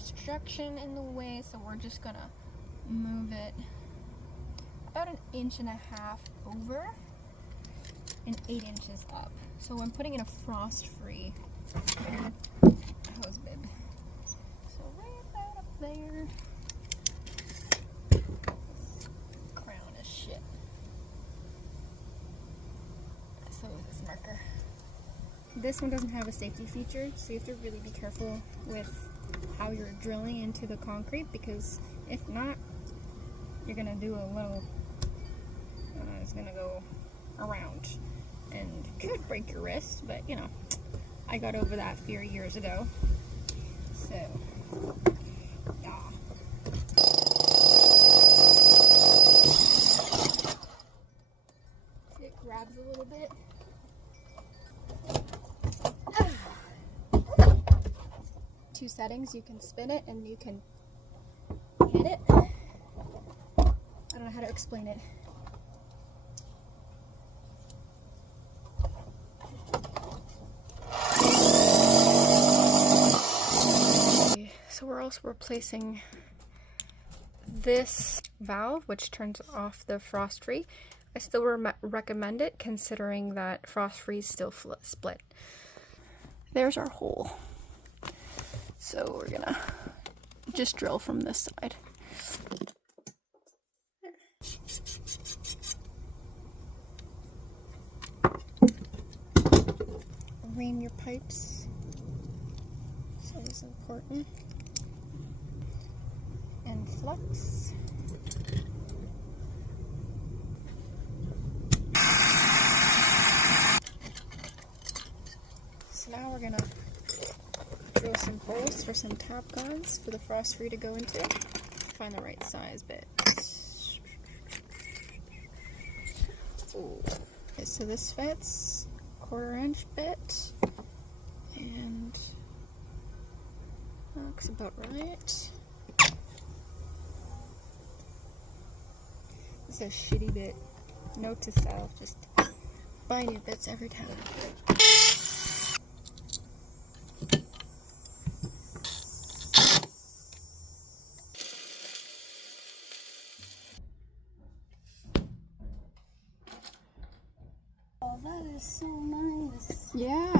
obstruction in the way, so we're just gonna move it about 1.5 inches over and 8 inches up. So I'm putting in a frost-free hose bib. So right about up there. This crown is shit. So is this marker. This one doesn't have a safety feature, so you have to really be careful with how you're drilling into the concrete, because if not, you're gonna do a little, it's gonna go around and could break your wrist, but you know, I got over that fear years ago. So, yeah. See, it grabs a little bit. Two settings, you can spin it and you can hit it. I don't know how to explain it. So we're also replacing this valve, which turns off the frost-free. I still recommend it, considering that frost-free is still split. There's our hole. So we're gonna just drill from this side. Ream your pipes. So this is important. And flux. So now we're gonna drill some holes for some top guards for the frost-free to go into. Find the right size bit. Ooh. Okay, so this fits 1/4 inch bit, and that looks about right. This is a shitty bit. Note to self, just buy new bits every time. Oh, that is so nice. Yeah.